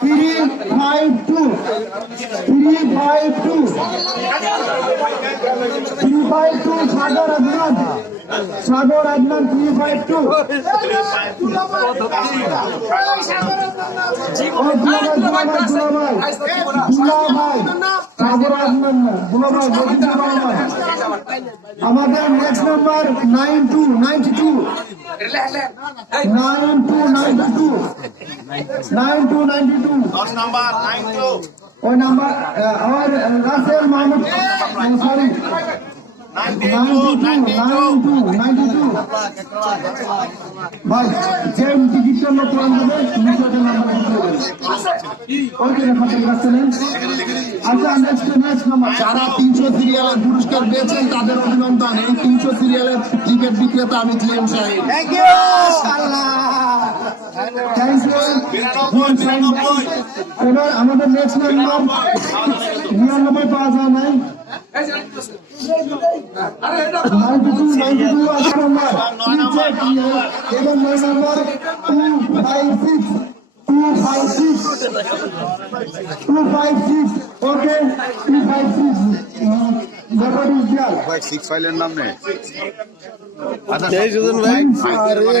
Three five two three five two three five two Sagar Adnan Sagar Adnan three five two আমাদের next number nine two ninety two nine two ninety two nine two ninety two. দশ number nine two. ওই number আমার Rasel Mahmud. Sorry ninety ভাই যে টিকিটটা লোক আনবে যারা তিনশো সিরিয়ালের পুরস্কার পেয়েছেন তাদের অভিনন্দন। এই তিনশো সিরিয়ালের টিকিট বিক্রেতা আমি জিএম সাহেব থ্যাংক ইউ থ্যাংক ইউ বিরানব্বই বিরানব্বই এবার আমাদের নেক্সট নাম্বার নিরানব্বই পাওয়া যায় নাই এবং নয় number two five six two five six two five six okay two five six ভাই সিক্স ফাইলের নাম নেই আচ্ছা ভাই মানে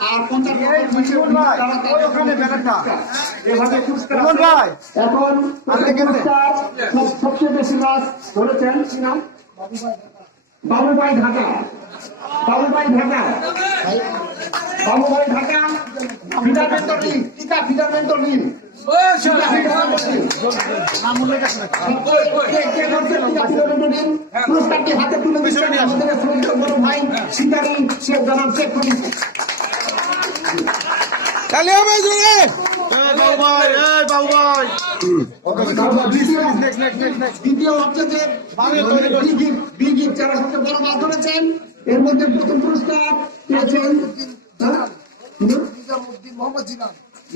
আর পঞ্চাশ। এখন সবচেয়ে বেশি মাছ ধরেছেন কি নাম বাবুভাই ঢাকা। বাবুভাই ঢাকা। বাবুভাই ঢাকা নিন টিকা নিন টিকা নিন? পুরস্কারটি হাতে তুলে দিচ্ছেন আমাদের ভাই শেখ জনাব শেখ ফরিদ কালি হবে জুড়ে বাবু ভাই এই বাবু ভাই দ্বিতীয় হচ্ছে যে বিগিপ বিগিপ যারা সবচেয়ে বড় মাছ ধরেছেন এর মধ্যে প্রথম পুরস্কার পেয়েছেন?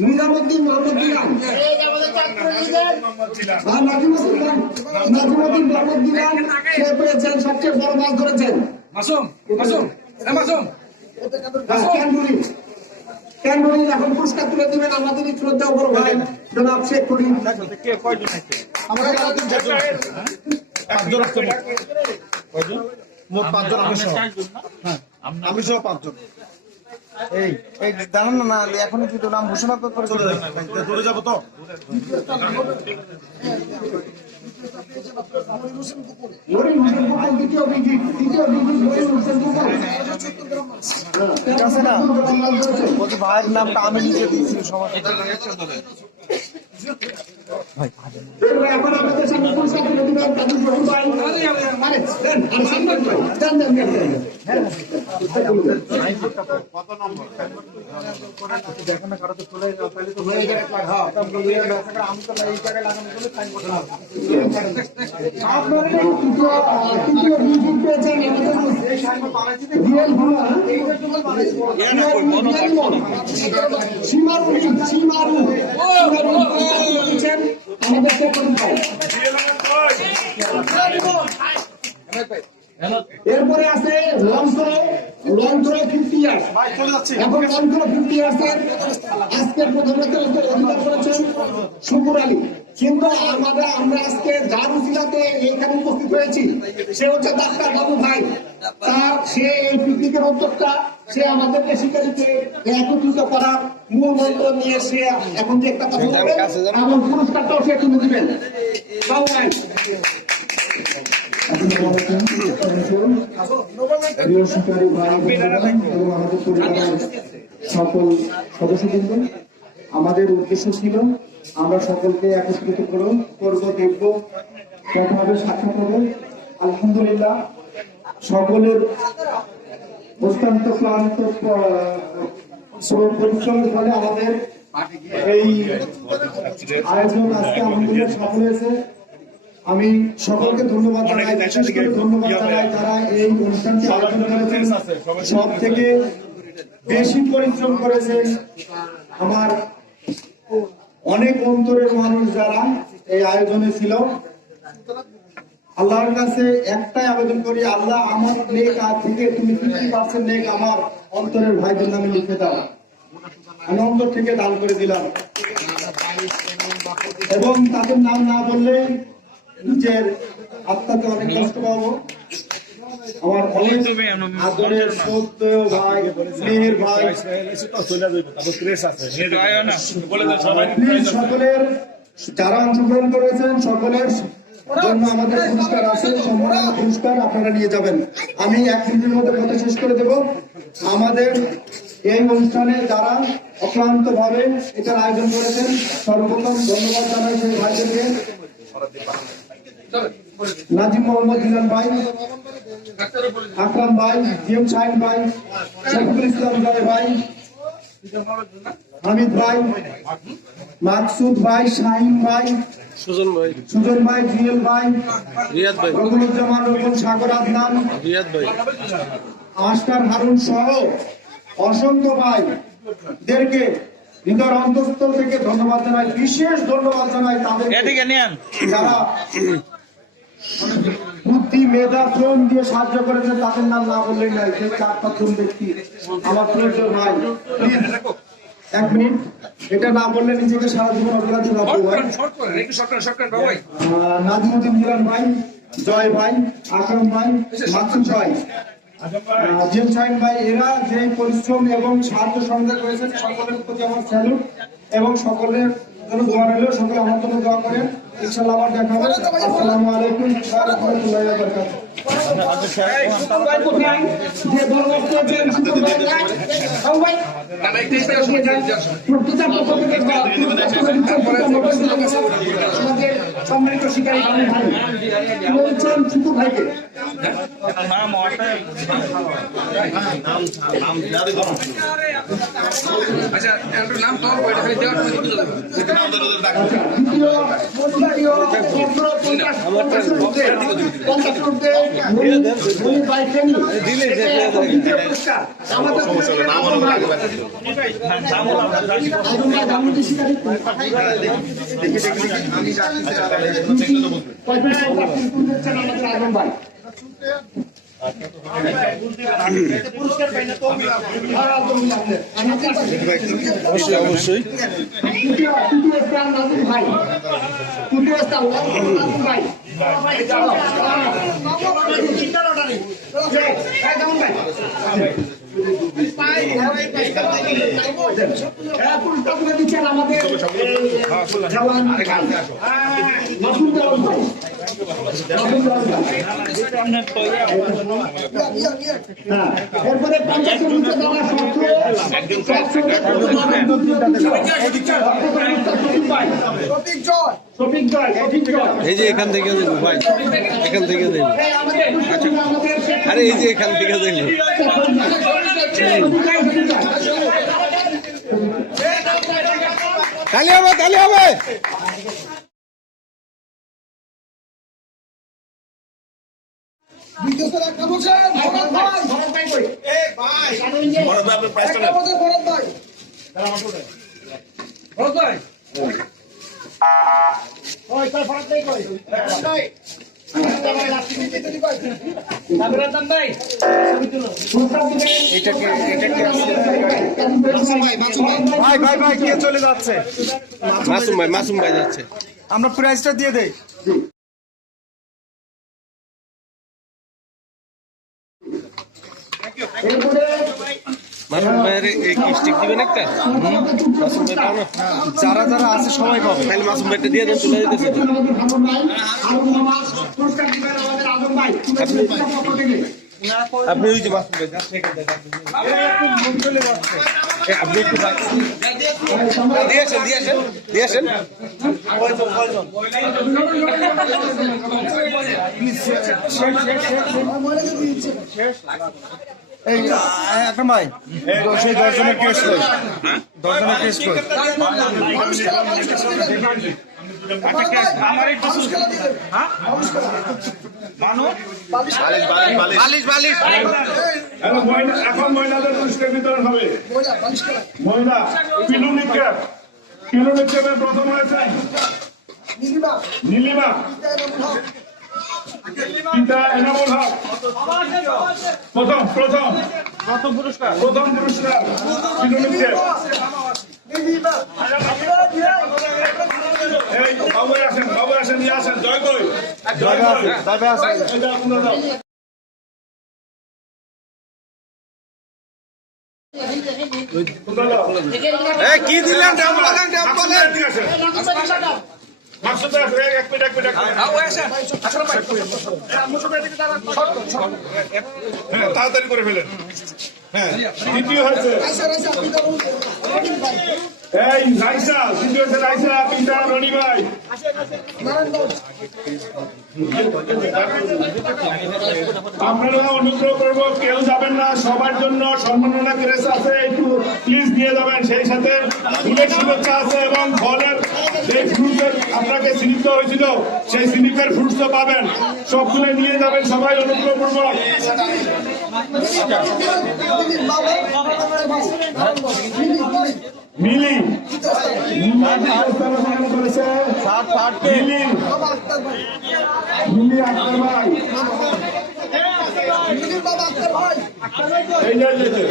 নিজামুদ্দিন মোহাম্মদ জিনান আর নাজিমুদ্দিন নাজিমুদ্দিন মোহাম্মদ জিনান সে পেয়েছেন সবচেয়ে বড় মাছ ধরেছেন। মাসুম মাসুম মাসুম। ক্যান্ডুরি ক্যান্ডুরি এখন পুরস্কার তুলে দিবেন আমাদের শ্রদ্ধা বড় ভাই। আমি সহ। পাঁচজন। এই এই, দাঁড়ান না নাম ঘোষণা করে চলে যাবে। দূরে যাব তো? ঠিক আছে না? ভাইয়ের নামটা আমি নিজে দিয়েছি সমস্যা Yeah. এখন আমাদের সামনে পুরস্কার তুলে দিবেন তাদের বহু ভাই আরে দেন আরে সামনে ভাই দেন দেন দেন দেন আপনারা তৃতীয় তৃতীয় বিগিপ পেয়েছেন আমাদের রিয়েল ভুয়া সীমারু সীমারু আমাদের চেতন ভাই? এরপরে আছে লঞ্চর লঞ্চর ফিফটি এখন লঞ্চর ফিফটি প্রধানমন্ত্রী অধিকার করেছেন শুকুর আলী। কিন্তু আমাদের, আমরা আজকে যার উচিলাতে উপস্থিত হয়েছি। সে হচ্ছে ডাক্তার বাবু ভাই। তার, সে এই পিকনিকের উদ্যোক্তা সে আমাদেরকে শিকারীকে একত্রিত করার মূল মন্ত্র নিয়ে সে এখন যে একটা কথা বলবেন এবং পুরস্কারটাও সে তুলে দিবেন সকল সদস্যবৃন্দ আমাদের উদ্দেশ্য ছিল আমরা সকলকে একত্রিত করব করব দেখব কতভাবে সাক্ষাৎ হবে আলহামদুলিল্লাহ সকলের অত্যন্ত ক্লান্ত শ্রম পরিশ্রমের ফলে আমাদের এই আয়োজন আজকে আমাদের সফল হয়েছে। আমি সকলকে ধন্যবাদ জানাই বিশেষ করে ধন্যবাদ জানাই যারা এই অনুষ্ঠানটি আয়োজন করেছেন। সব থেকে বেশি পরিশ্রম করেছে আমার অনেক অন্তরের মানুষ যারা এই আয়োজনে ছিল। আল্লাহর কাছে একটাই আবেদন করি আল্লাহ আমার নেক আর থেকে তুমি ফিফটি পার্সেন্ট নেক আমার অন্তরের ভাই ভাইদের নামে লিখে দাও। আমি অন্তর থেকে দান করে দিলাম। এবং তাদের নাম না বললে নিজের আত্মাতে অনেক কষ্ট পাবো। আমার অনেক আদরের সত্য ভাই স্নেহের ভাই প্লিজ সকলের যারা অংশগ্রহণ করেছেন সকলের জন্য আমাদের পুরস্কার আছে সম্মাননা পুরস্কার আপনারা নিয়ে যাবেন। আমি এক মিনিটের মধ্যে কথা শেষ করে দেব। আমাদের এই অনুষ্ঠানে যারা অক্লান্ত ভাবে এটার আয়োজন করেছেন সর্বপ্রথম ধন্যবাদ জানাই সেই ভাইদেরকে। নাজিম মোহাম্মদ হিলাল ভাই আকরাম ভাই জিএম শাহিন ভাই শফিকুল ইসলাম ভাই হামিদ ভাই মাকসুদ ভাই শাহিন ভাই সুজন ভাই। সুজন ভাই জুয়েল ভাই রিয়াদ ভাই। রঘুনুজ্জামান রঘুন সাগর আদনান রিয়াদ ভাই। মাস্টার হারুন সহ অসংখ্য ভাই। দেরকে হৃদয়ের অন্তঃস্থল থেকে ধন্যবাদ জানাই বিশেষ ধন্যবাদ জানাই তাদের যারা বুদ্ধি মেধা শ্রম দিয়ে সাহায্য করেছে তাদের নাম না বললেই নাই যে চার পাঁচজন ব্যক্তি? আমার প্রয়োজন ভাই Please, এক মিনিট। এটা না বললে নিজেকে সারা জীবন অপরাধী ভাববো ভাই। নাজিমুদ্দিন মিলন ভাই জয় ভাই আকরম ভাই মাসুম জয় জেম ভাই এরা যে পরিশ্রম এবং সাহায্য সহযোগিতা করেছেন সকলের প্রতি আমার স্যালুট এবং সকলের জন্য দোয়া রইল সকলে আমার জন্য দোয়া করেন। ইনশাল্লাহ আবার দেখা হবে। আসসালামু আলাইকুম ওয়া রাহমাতুল্লাহি ওয়া বারাকাতুহু। আমাদের সম্মানিত শিকারী ভাই বলছেন শুধু ভাইকে? আচ্ছা নাম তোর দেওয়ার আজম ভাই অবশ্যই অবশ্যই। ভাই। ভাই। হ্যাঁ, এরপরে যারা সত্য জয় এই যে এখান থেকে দেবো ভাই এখান থেকে আমাদের আরে এই যে এখান থেকে তালি হবে তালি হবে। ভরত ভাই। ভাই যাচ্ছে আমরা প্রাইজটা দিয়ে দেই। যারা যারা আছে সবাই পাবে। তাহলে মাসুম ভাইটা দিয়ে দেন তুলে দিতেছে আপনি ওই যে মাসুম এই একটা সেই কেস কেস এখন মহিলাদের পুরস্কার বিতরণ হবে মহিলা পিলু নিক্ষেপ পিলু নিক্ষেপে প্রথম হয়েছে নীলিমা পিতা এনামুল হক প্রথম প্রথম। প্রথম পুরস্কার। প্রথম পুরস্কার পিলু বাবু আসেন বাবু আসেন নিয়ে আসেন জয় কই জয়। এই কি দিলেন? তাড়াতাড়ি করে ফেলেন। হ্যাঁ দ্বিতীয় হয়েছে। এই রাইসা দ্বিতীয় হয়েছে রাইসা পিতা রনি ভাই। আপনারা অনুগ্রহ করব কেউ যাবেন না সবার জন্য সম্মাননা ক্রেস আছে একটু প্লিজ দিয়ে যাবেন সেই সাথে ফুলের শুভেচ্ছা আছে এবং ফলের যে ফ্রুটের আপনাকে স্লিপ হয়েছিল সেই স্লিপের ফ্রুটস পাবেন। সবগুলো নিয়ে যাবেন সবাই অনুগ্রহ করব মিলি মিলি করেছে। মিলি। মিলি আক্তার ভাই। এই যে, এই যে, এই যে।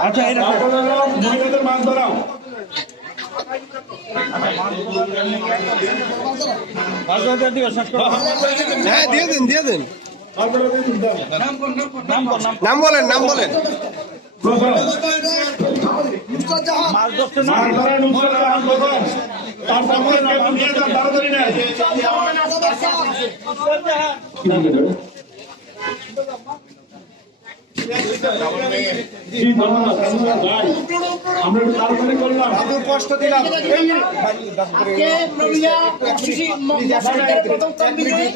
আপনারা মহিলাদের মান ধরাও হ্যাঁ দিয়ে দিন দিয়ে দিন। নাম বলেন নাম বলেন মাছ ধরা তারপরে কেউ নিয়ে যান তাড়াতাড়ি নেন জি, ধন্যবাদ, ধন্যবাদ, ভাই। আমরা একটু তাড়াতাড়ি করলাম কষ্ট দিলাম আজকে নড়িয়া কৃষি মহাসড়কের প্রথম স্থান বিজয়ী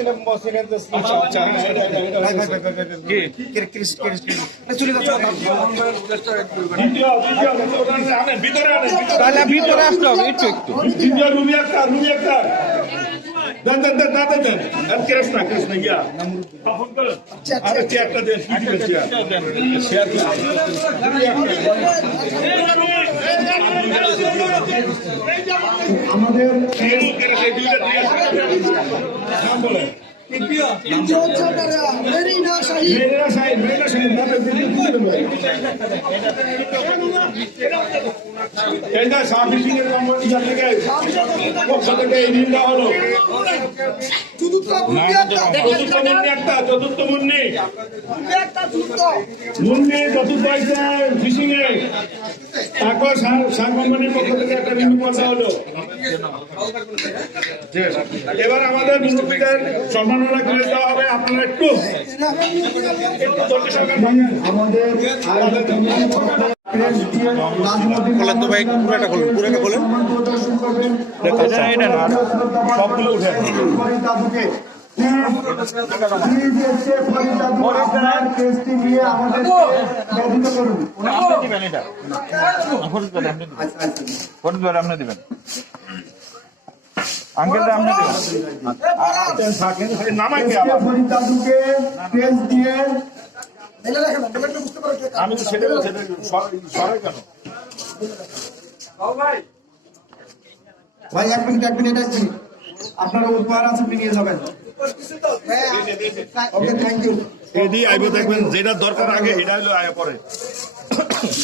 দ্বিতীয় দ্বিতীয় ভিতরে হবে একটু একটু দ্বিতীয় রুমি আক্তার দেন দেন দেন দেন দেন আর কৃষ্ণ কৃষ্ণ গিয়া ফোন করুন আরে চেয়ারটা দেন কি দিবেন চেয়ার চেয়ার আমাদের নাম বলেন মেরিনা শাহী মেয়েরা সাহেব মেয়েরা সাহেব নামের দিকে দিতে দেবেন এই না স্বামী সিং এর নম্বর ইয়া থেকে পক্ষ থেকে এই ঋণ দেওয়া হলো চতুর্থ মুন্নি একটা। চতুর্থ মুন্নি মুন্নি। চতুর্থ। ফিশিং এ তারপর সার পক্ষ থেকে একটা ঋণ পয়সা হলো। এবার আমাদের মুরব্বীদের সম্মাননা করে দেওয়া হবে আপনারা একটু। আমাদের খোলেন তো ভাই, পুরোটা খোলেন, পুরোটা খোলেন। সম্মান প্রদর্শন সবগুলো উঠে নিয়ে আমাদের ব্যতীত করুন থাকেন নামাই কে আমি তো সেটা সেটা সরাই কেন? ভাই। এক মিনিট এক মিনিট এক মিনিট। আপনারা উপহার আছে আপনি নিয়ে যাবেন। ওকে থ্যাংক ইউ এদি আইব দেখবেন যেটা দরকার আগে এটা হলো আয়া পরে।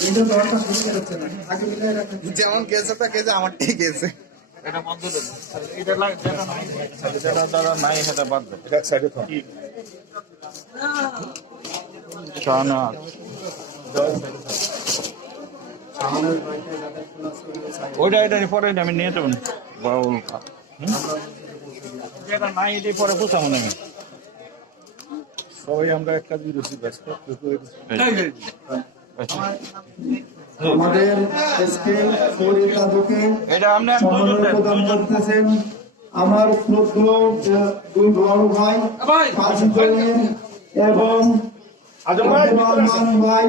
এটা তো যেমন গেছে তা গেছে আমার ঠিক গেছে এক সাইডে থাক ওইটা এটা পরে আমি নিয়ে যাবেন বাউল যেটা নাই এটি পরে বুঝাবো আমি। সবাই আমরা একটা বিরোধী ব্যস্ত। আমাদের এসকে ফরিদ দাদুকে এটা প্রদান করতেছেন। আমার শ্রদ্ধ দুই বড় ভাই এবং আজম ভাই আব্দুল রহমান ভাই